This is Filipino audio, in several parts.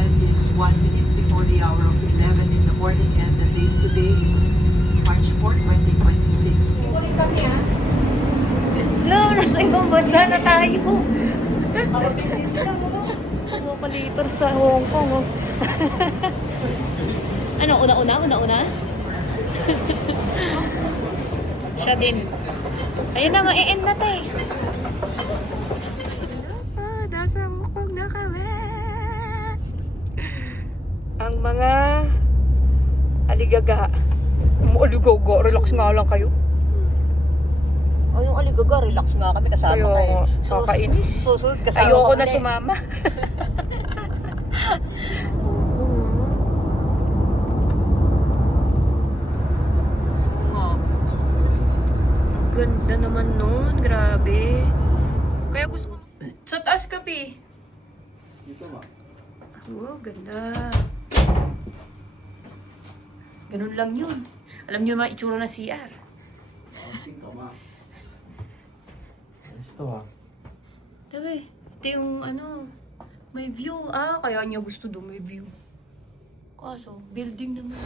time is 1 minute before the hour of 11 in the morning, and the date today is March 4, 2026. No, nasa ibang bansa na tayo. Kumukalitor sa Hong Kong. Oh. Ano, una-una? Siya din. Ayun na, ma-end na tayo. Nasa mukong na kami. Ang mga aligaga. Aligaga, relax nga lang kayo. O yung aligaga, relax nga kami kasama Kayo, kayo. kakainis. Susunod kasama Ayoko kami. na sumama. Ang ganda naman nun, grabe. Kaya gusto ko... Sa taas ka, Pi. Dito ba? Oh, ganda. Ganun lang yun. Alam niyo mga itsura ng CR. Sing ka ma. Gusto ah. Tabi, ito yung ano, may view. Kaya niya gusto doon may view. Kaso, building naman.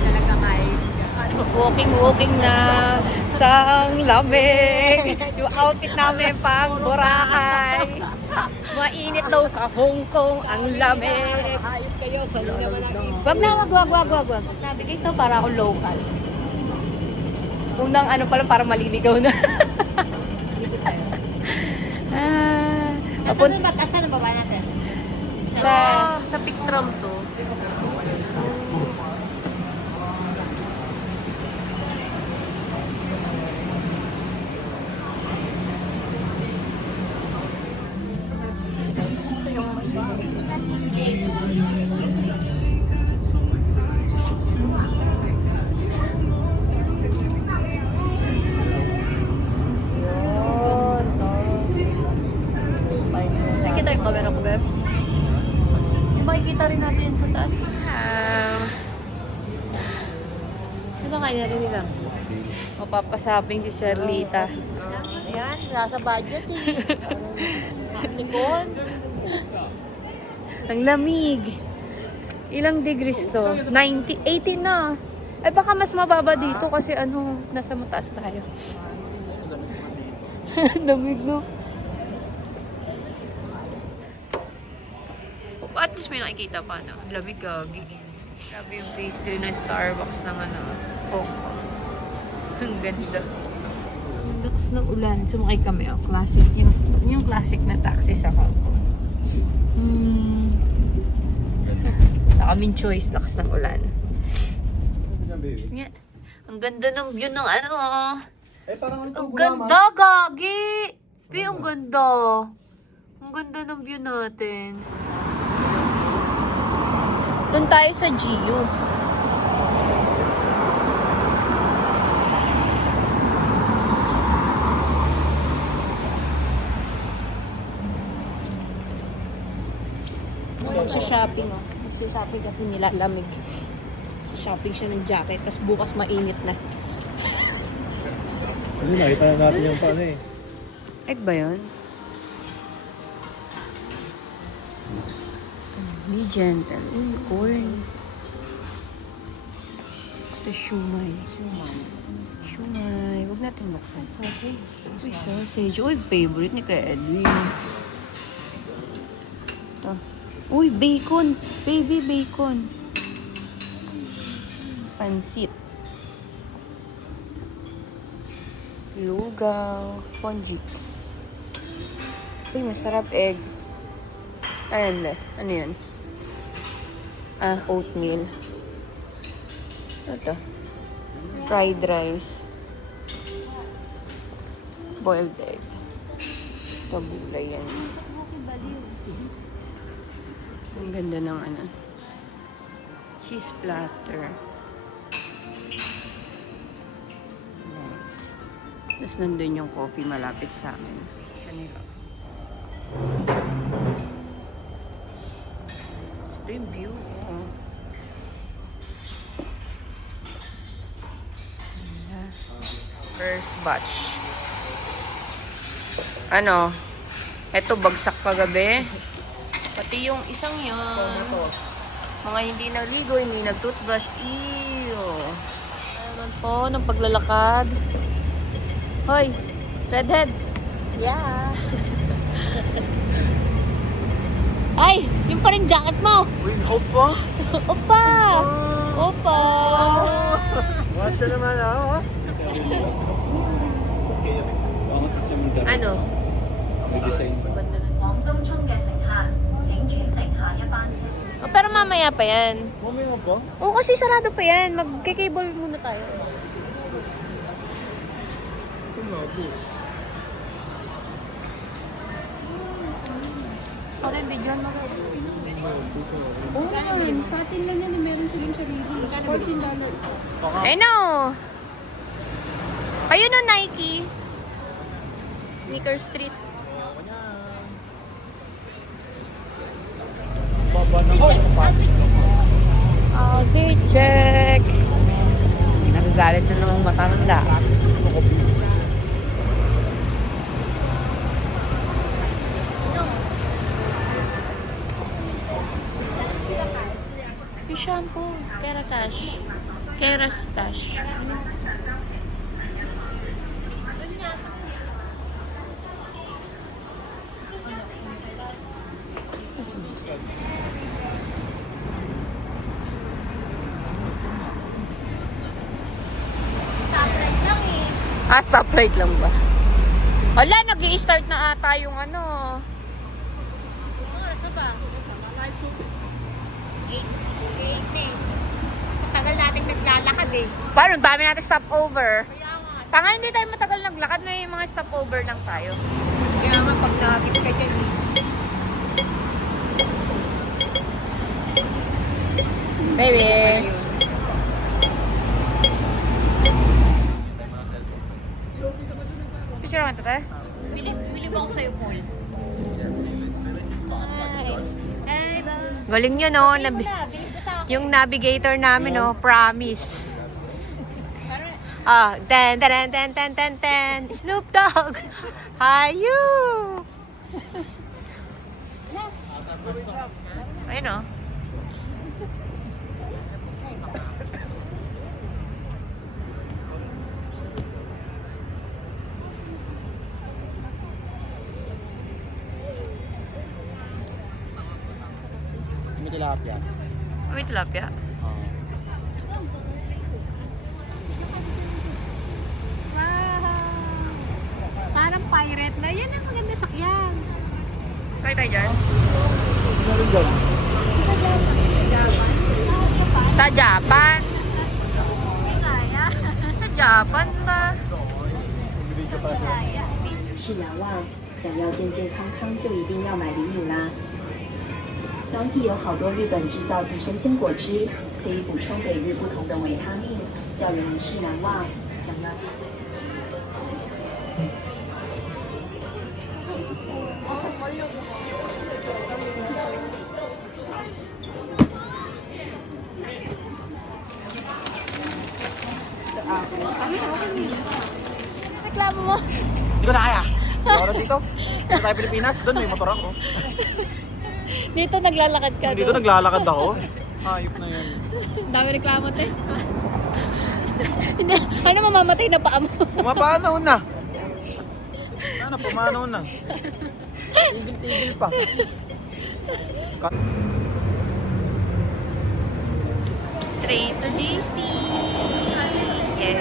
Talaga kain ka. Walking na sa lamig. Yung outfit namin pang Boracay. Mainit daw sa Hong Kong ang lamig. Hayop kayo, salo naman ang Wag na, wag. Sabi kayo, para ako local. Unang ano pala, para maliligaw na. Asan ba? Asan ang baba natin? Sa Pictrum to. Nakikita yung camera ko, Beb? Makikita rin natin sa taas. Ano kaya natin nila? Mapapasaping si Sherlita. Ayan, sa budget eh. Nikon. Ang lamig. Ilang degrees to? 90, 18 na. Ay baka mas mababa dito kasi ano, nasa mataas tayo. Lamig no? At least may nakikita pa no? Lamig gagi. Sabi yung pastry na Starbucks ng ano, Hong Kong. Ang ganda. Ang lakas ng ulan. Sumakay kami. Oh, classic. Yung classic na taxi sa Hong Kong. Nakaming choice. Lakas ng ulan. Yan. Ang ganda ng view ng ano. Eh parang ito Ang ganda, gagi! Pi, ang ganda. Ang ganda ng view natin. Doon tayo sa GU. Magsha-shopping oh. Magsha-shopping kasi nilalamig. Shopping siya ng jacket, tapos bukas mainit na. Ano, nakita na natin yung paano eh. Egg ba yun? Be gentle. Uy, corn. Ito, shumai. Shumai. Huwag natin buksan. Uy, sausage. Uy, favorite ni Kuya Edwin. Ito. Uy, bacon. Baby bacon. Pansit. Lugaw. Ponji. Uy, masarap egg. Ano yan? Oatmeal. Ito. Fried rice. Boiled egg. Ito, gulay yan. Ang ganda ng ano. Cheese platter. Nice. Tapos nandun yung coffee malapit sa amin. Kanila. Ito yung view. Oh. First batch. Ano? Eto, bagsak kagabi. Pati yung isang yan. Mga hindi naligo, hindi nag-toothbrush. Ew. Naman po ng paglalakad. Hoy, redhead. Yeah. Ay, yung pa rin jacket mo. Uy, opa! Opa! Opa! Wasa naman ako. Ano? May design. Ganda na. 往東涌嘅乘客，請轉乘下一班車。 Oh, pero mamaya pa yan. Mamaya nga ba? Oo, kasi sarado pa yan. Mag-cable muna tayo. Ito nga po. Pwede, videoan mo. Oo naman, sa atin lang yan, meron silang sarili. $14 isa. I know! Ayun o, Nike. Sneaker Street. Baba ng Okay, check. Nagagalit na namang matanda. Yung shampoo, Keratash. Kerastash. Ah, stoplight lang ba? Wala, nag-i-start na ata yung ano. Tagal natin naglalakad eh. Paano? Dami natin stopover. Tanga, hindi tayo matagal naglakad. May mga stopover lang tayo. Kaya naman pag nakakita ka dyan eh. Baby. Picture naman ito, te. Bili ba ako sa'yo, Paul? Galing nyo, no? Yung navigator namin, no? Promise. Ah, ten, ten, ten, ten, ten, ten. Snoop Dogg. Hayu. Ayun, no? May tilapia. May tilapia. Parang pirate na. Yan ang maganda sakyan. Sakay tayo dyan? Meron dyan. Sa Japan. Sa Japan ba? Bibig ka pala sa... 是难忘，想要健健康康就一定要买李姆啦。当地有好多日本制造及生鲜果汁，可以补充北日不同的维他命，叫人一世难忘。想要健健。 Reklamo mo. Hindi ko na kaya. Hindi ako na dito. Dito tayo Pilipinas. Doon may motor ako. Dito naglalakad ka. Dito naglalakad ako. Hayop na yun. Dami reklamo, te. Hindi. Ano, mamamatay na paa mo? Pumapanaw na. Ano, pumanaw na. Tigil-tigil pa. Train to Disney. Yeah.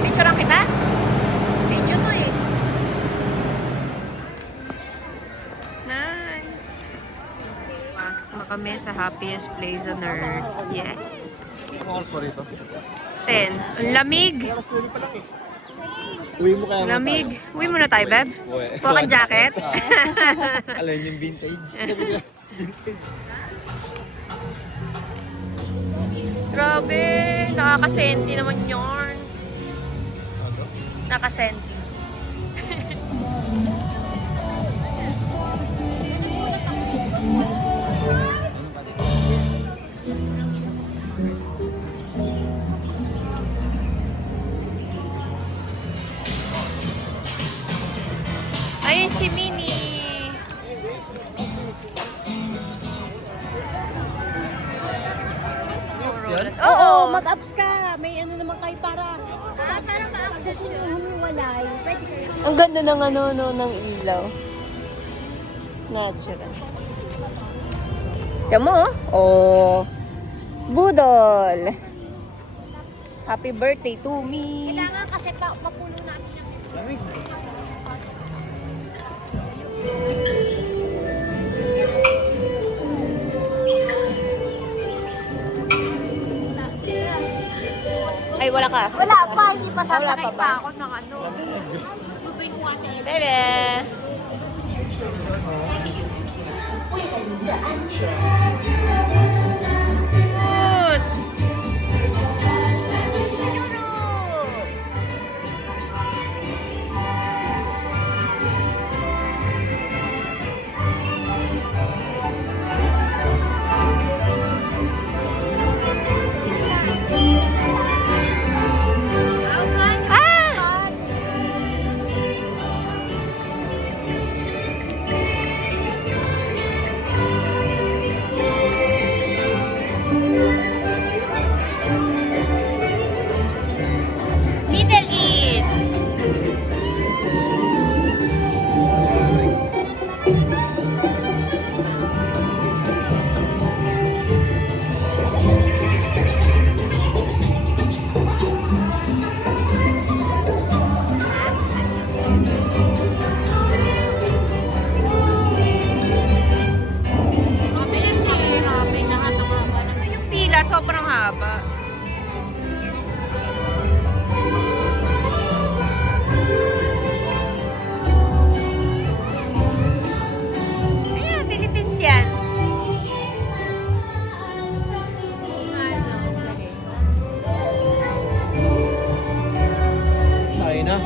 Picturean kita? Medyo to eh. Nice. Pasok na kami sa happiest place on earth. Yes. Oras pa rito. 10. Ang lamig. Oras na rin pala eh. Uwi mo kaya Lamig. Uwi muna tayo, Beb. Uwi. Kuha kang jacket. Alin yung vintage. Grabe. Nakakasenti naman yun. Nakasenti. mag-ups ka. May ano naman kayo para. Para ma-access yun. Humiwalay. Pwede kayo. Ang ganda ng ano, no, ng ilaw. Natural. Tiyan mo, oh. Oh. Budol. Happy birthday to me. Kailangan kasi mapuno natin yung... Ay, wala ka. Wala pa, hindi pa Wala sasakay pa ba? pa ako ng ano. Tutuin sa iyo. Bebe. 为了您的安全， Good. Middle East. Mabilis eh. Grabe, nakatangaba naman. Yung pila, sobrang haba. Ayan, Philippines yan. China.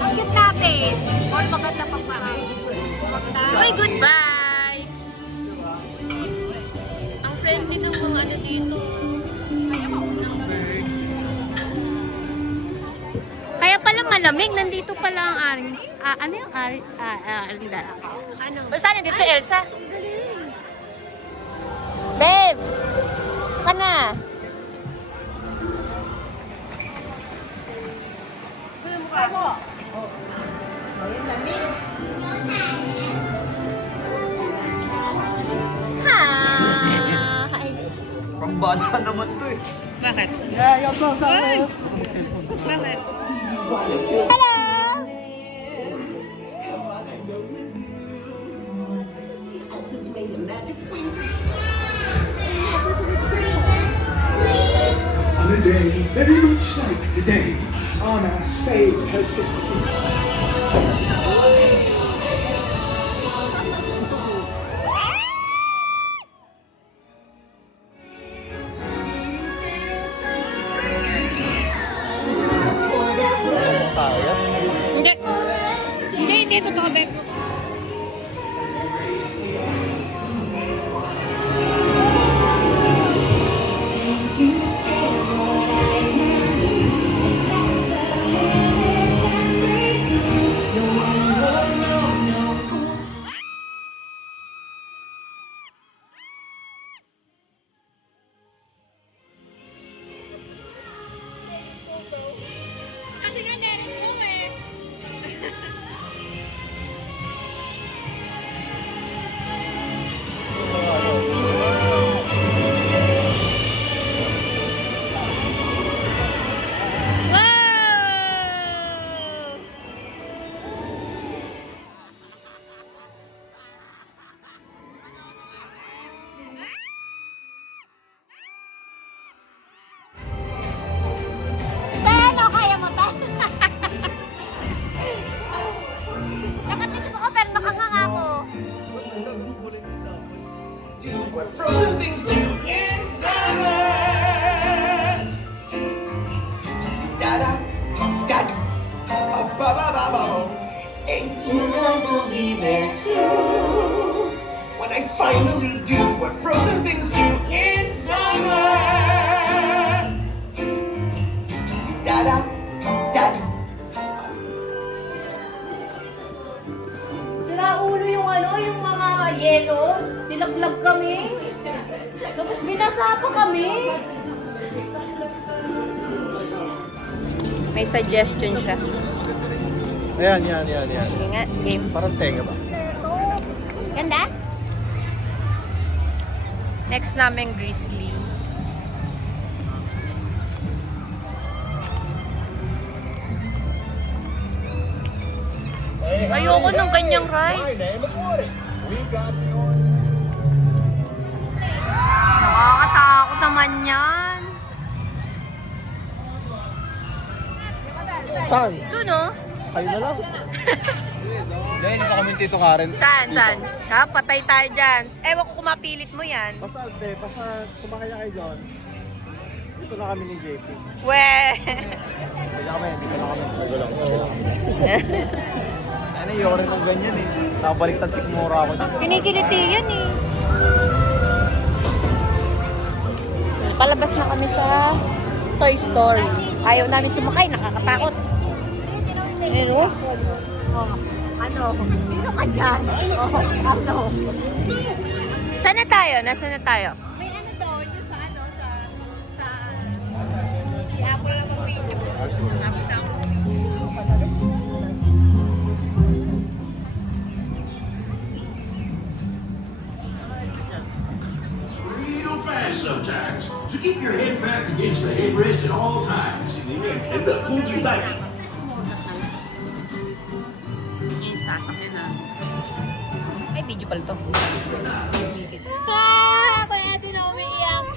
Ang cute natin. Or maganda pang maayos. Uy, goodbye! Ang friendly ng mga ano dito. Ng birds. Kaya pala malamig. Nandito pala ang aring... ano yung aring... ano? Basta nandito si Elsa. Babe! Ka na. Ang bata naman to eh. Bakit? Bakit? On a day very much like today, Anna saved her sister. Kaya. Hindi. Hindi totoo, babe. Kasi nga meron po eh. And you guys will be there too. When I finally do what frozen things do in summer. Da-da, da-da. Sira ulo yung yung mga yelo. Nilaglag kami. Tapos binasa pa kami. May suggestion siya. Ayan. Sige nga, game. Parang tenga ba? Ganda? Next namin, Grizzly. Ayoko ng ganyang rides. Nakakatakot naman yan. Saan? Doon oh. Kayo na lang. Hindi pa kami Tito Karen. Saan? Ha? Patay tayo dyan. Ewan ko kung mapilit mo yan. Basta sumakay na kayo doon. Dito na kami ni JP. Weh. Dito na kami. Nagulang. Ano yung rin ng ganyan eh. Nakabaliktad si Kumura ako dyan. Kinikiliti yan eh. Palabas na kami sa Toy Story. Ayaw namin sumakay, nakakatakot. Pero, ano? Sino ka dyan? Ano? Saan na tayo? Nasaan na tayo? May ano doon, yung sa si Apple lang ang video. Tapos ako. Real fast sometimes. So keep your head back against the headrest at all times. And the Gucci bag. Yung sasakyan na. Ay, video pala to. Kaya ito na umiiyak.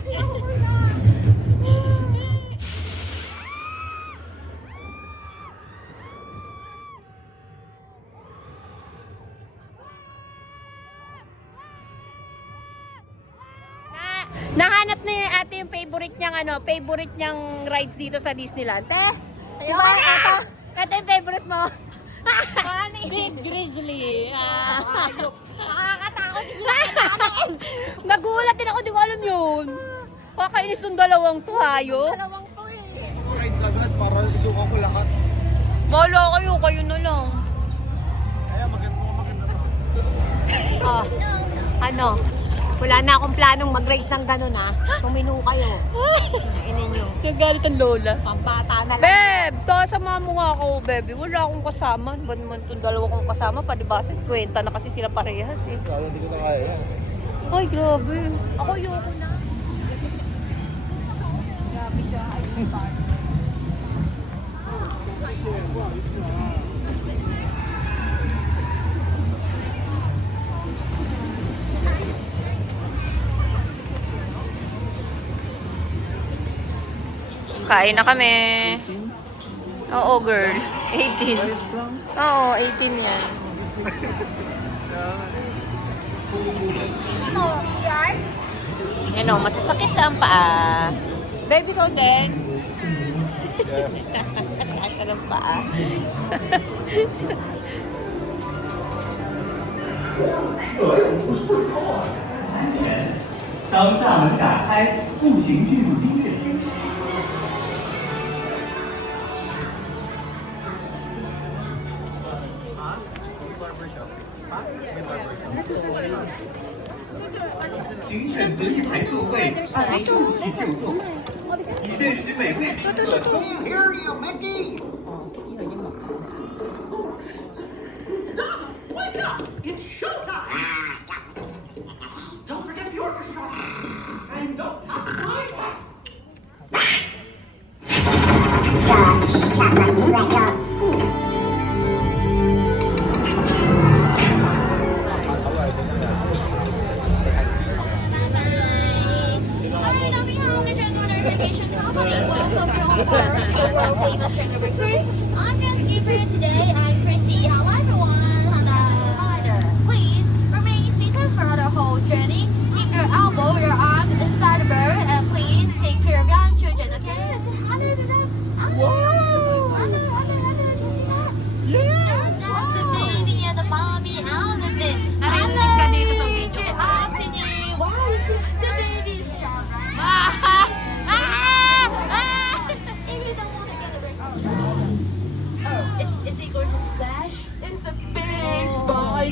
Nahanap na yung ate yung favorite niyang rides dito sa Disneyland. Diba? Ito yung favorite mo. Big Grizzly. Nakakatakot sila. Nagulat din ako, di ko alam yun. Kakainis yung dalawang to, hayop. Dalawang to eh. Rides agad para isukan ko lahat. Bahala kayo na lang. Kaya maganda to. Oh, ano? Wala na akong planong mag-race ng ganun ha. Tumino kayo. Nainin nyo. Nagalit ang lola. Pambata na lang. Beb, sama mo nga ako, baby. Wala akong kasama. Ba naman itong dalawa kong kasama? Palibasa, 50 na kasi sila parehas eh. Kaya hindi ko na kaya. Ay, grabe. Ako ayoko na. Grabe siya. Kain na kami. Oo, girl. 18. Oo, 18 yan. Ano, masasakit na ang paa. Baby ko din. Yes. Saan ka ng paa? 当大门打开，步行进入音乐厅时，请选择一排座位，按顺序就坐，以便使每位宾客都 Hear you, Mickey. Wake up! It's showtime! Don't forget the orchestra! And don't touch my butt! Welcome to our world famous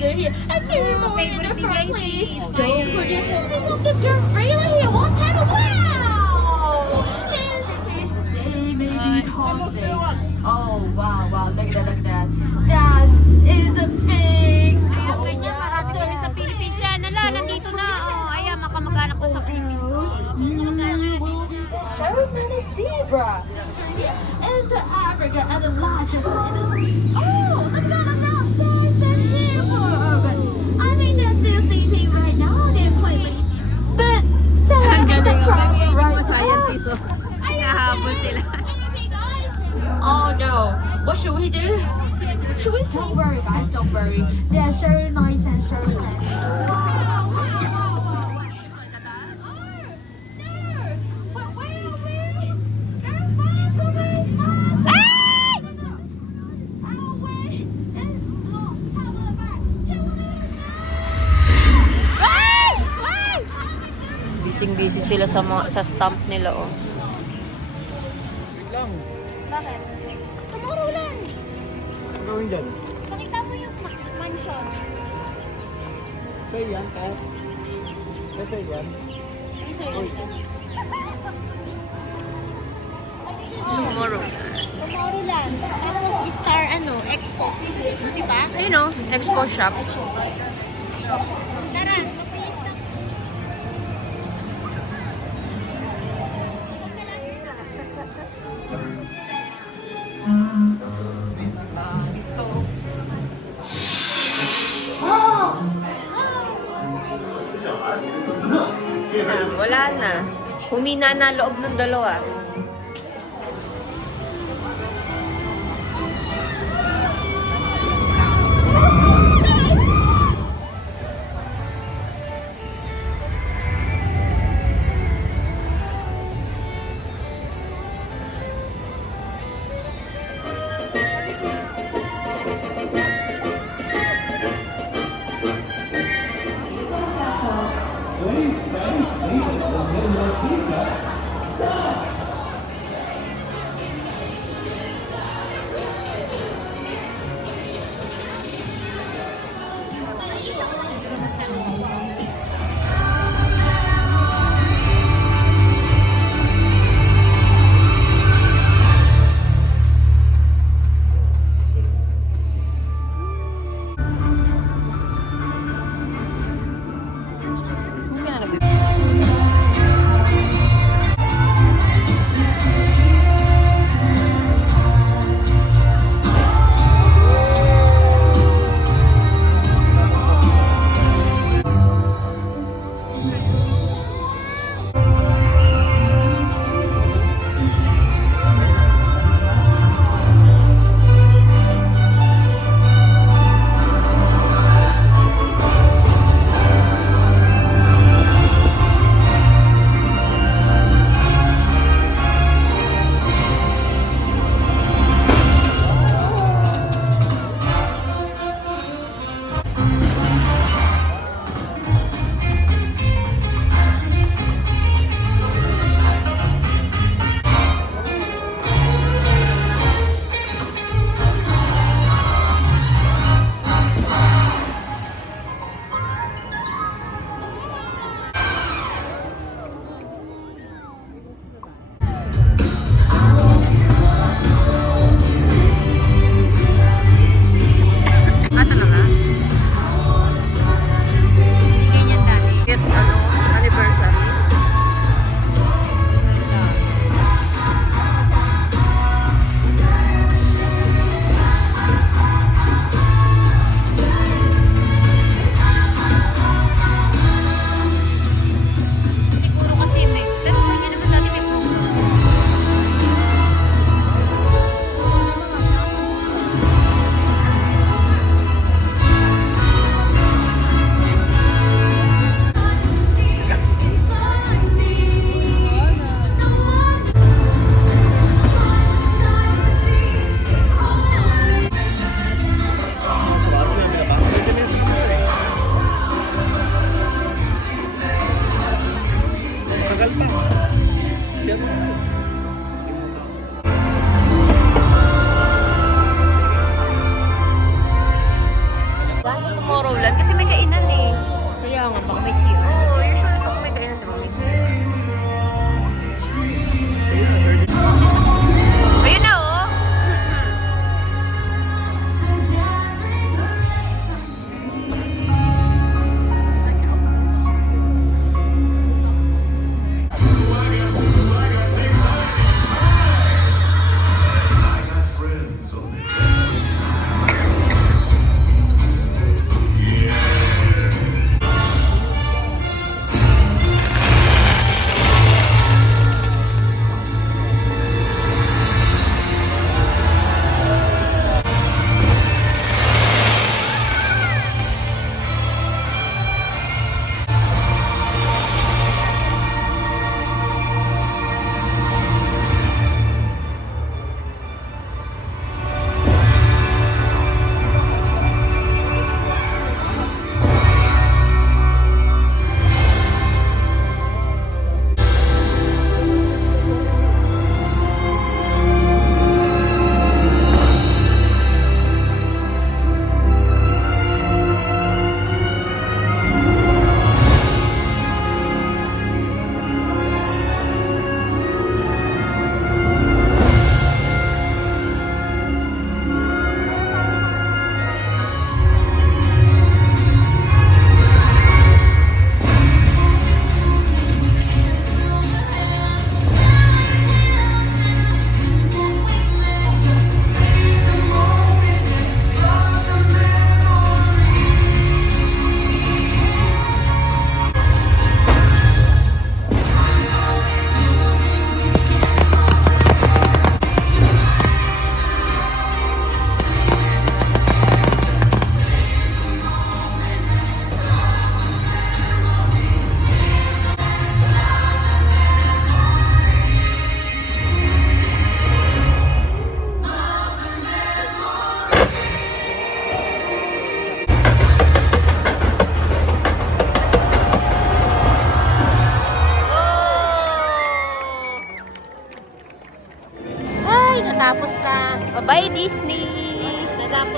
they're here. And to remove in the front, please. Don't forget to pick up the dirt trailer here. Let's have a wow! Hands please. They may be tossing. Oh, wow, wow. Look at that, look at that. That is the big sorry sa Philippines yan. Ala, nandito na. Oh, ayan, makamag-anak ko sa Philippines. The ceremony zebra. And the Africa and the largest one in the oh, look at that. There's the shepherd. I think they're still sleeping right now. They're quite lazy. But that is a problem right now. Nahabol sila. Oh no, what should we do? Should we don't worry guys, don't worry. They're so nice and so nice. Busy sila sa stamp nila, oh. Wait lang. Bakit? Tumurulan. Ano gawin dyan? Pakita mo yung mansion. Sa'yo yan, Kat. Sa'yo yan. Tomorrow. Tumurulan. Tapos Star Expo. Dito, di ba? Ayun, oh. Expo shop. Tara. Wala na. Humina na loob ng dalawa.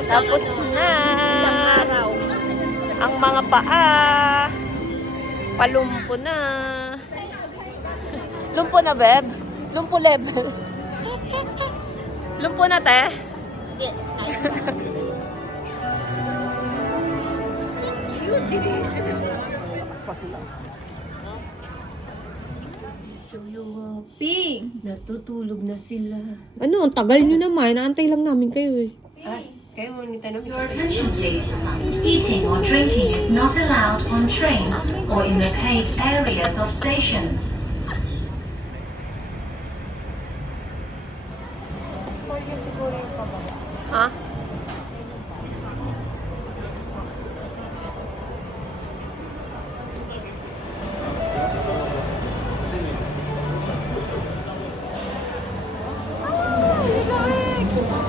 Tapos na. Ang mga paa. Palumpo na. Lumpo na, Beb? Lumpo levels. Lumpo na, te? Ping! Natutulog na sila. Ano, ang tagal nyo naman. Naantay lang namin kayo eh. Kayo, ni tanong. Your attention please. Eating or drinking is not allowed on trains or in the paid areas of stations. Ha? Ito na.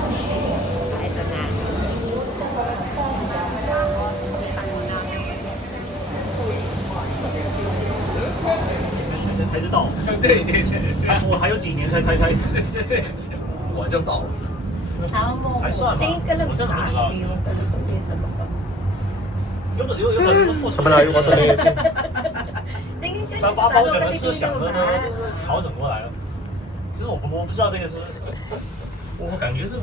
还是到。对对对，我还有几年才，对，我就到了。还算吧， Tingin ka lang 我真的不知道 taas. Tingin ka lang sa baba. 有可能是父亲。Tingin ka 他 lang 把 sa 我 taas. 整个思想都调整过来了。其实我不知道这个是，我感觉是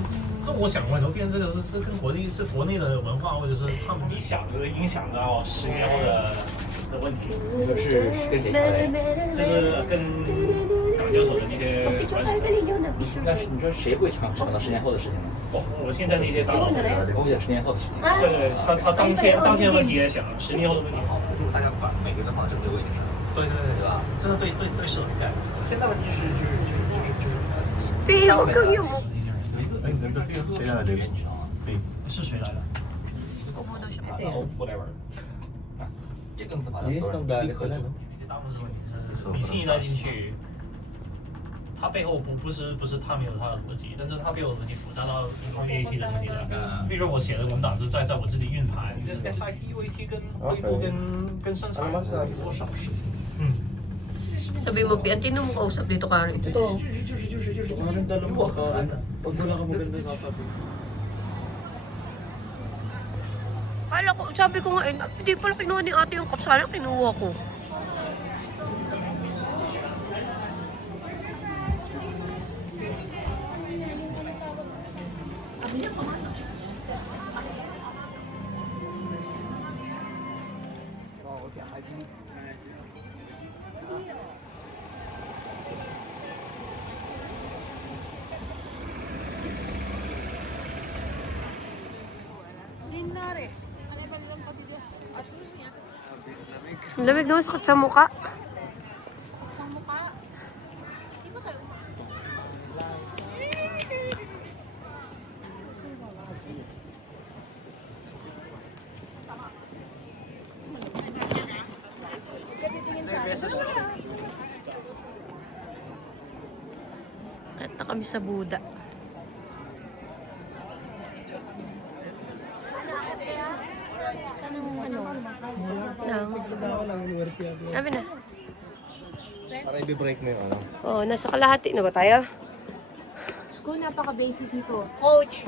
我想过很多遍，这个是跟国内的文化，或者是他们想这个影响到10年后的问题。你说是跟谁说的呀？就是跟港交所的那些管理者。那是你说谁会想到10年后的事情呢？我现在那些大佬，我讲10年后的事情。对，他当天问题也想，10年后的问题。就是大家把每个人都放在正确的位置上。对对对，对吧？真的对社会干。现在问题是Hindi, huwag kang yung... 谁来的？你知道吗？是谁来的 ？whatever。这个怎么把它所有人立刻就大部分问题是你新一代进去，他背后不是他没有他的逻辑，但是他背后逻辑复杂到一方 VAC 的东西的。比如说我写的文档是在我自己运盘，SIT、UAT 跟灰度跟生产多少事情？Sabi mo, Pian, tinong mo kausap dito ka rin. Ito. Kala ko, sabi ko nga, hindi pala kinuha ni ate yung kapsala, kinuha ko. Ang lamig naman, sakit sa mukha. Kahit na kami sa Buda. Sabi na. Para i-break mo yung ano. Oh, nasa kalahati na ba tayo? School, napaka-basic nito. Coach,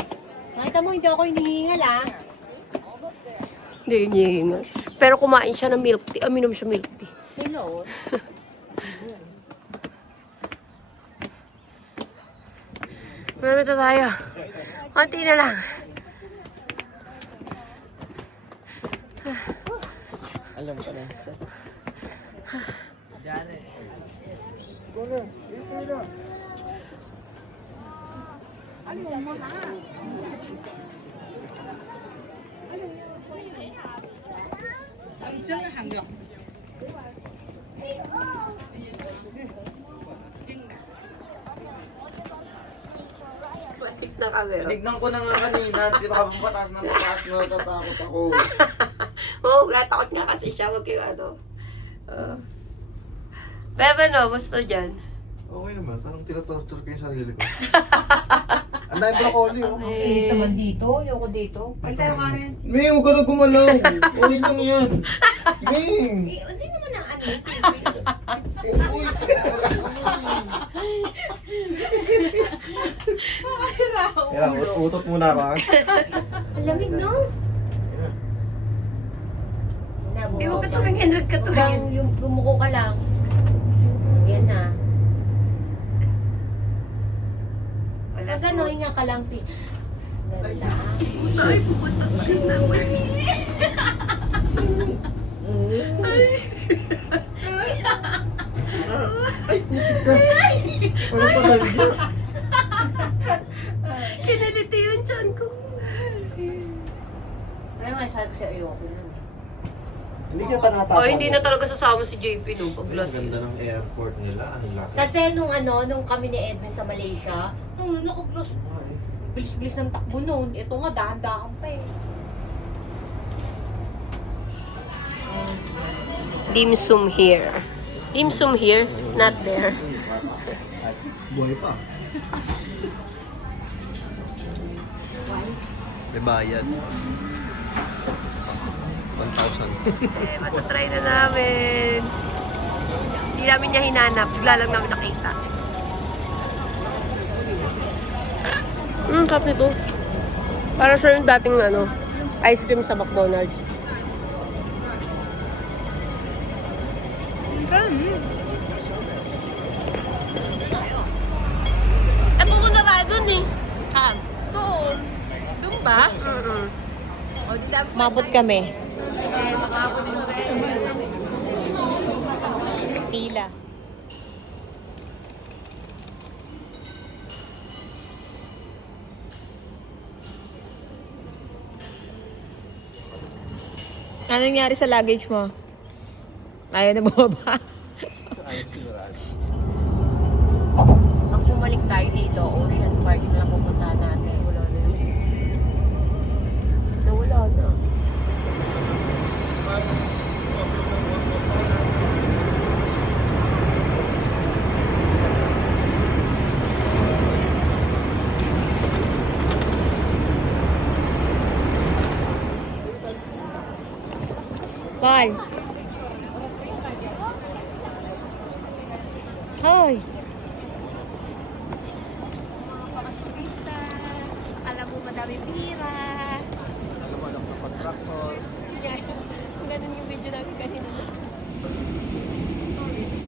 nakita mo hindi ako hinihingal ah. Hindi, hindi. Pero kumain siya ng milk tea. Aminom siya milk tea. Hello. Marami na tayo. Konti na lang. Alam ka na. Na camera. Tinignan ko na nga kanina, di ba habang pataas ng pataas, natatakot ako. Oo, takot nga kasi siya. Huwag kayo ano. Bebe, no? Basta dyan. Okay naman, parang tinatorture ko yung sarili ko. Ang dahil broccoli, oh. Eh, Naman dito, ayoko dito. May, huwag ka na gumalaw. Okay lang yan. May. Hindi naman ang ano. Uy, Kaya, utot muna ako ha. Ang lamig, no? Eh, huwag ka tumingin, huwag ka tumingin. Yung gumuko ka lang. Yan na. Wala Pag ano, hinga ka lang, Lala. Ay, pupunta ka na, Mercy. Ay, putik ka. Parang panay. Kinaliti yung tiyan ko. Kaya nga, sabi ko siya, ayoko na. Hindi ka pa natapos. Oh, hindi na talaga sasama si JP nung Ang pag-lasing. ganda ng airport nila. Ang laki. Kasi nung kami ni Edwin sa Malaysia, nung nakaglos, Ay, bilis-bilis ng takbo noon. Ito nga, dahan-dahan pa eh. Dim sum here. Dim sum here, not there. buhay pa. May bayad. 1,000. Eh, matatry na namin. Hindi namin niya hinanap. Bigla lang namin nakita. Sarap nito. Para siya yung dating ice cream sa McDonald's. Eh, pumunta tayo dun eh. Doon. Doon ba? Mabot kami. Pila. Ano nangyari sa luggage mo? Ayaw na bumaba. Pag bumalik tayo dito, Ocean Park na lang pupuntahan natin. Wala na yun. Nawala na. Paul. Hoy. Alam mo, madami pira. Alam mo, alam ka contractor. Ganun yung video namin kanina.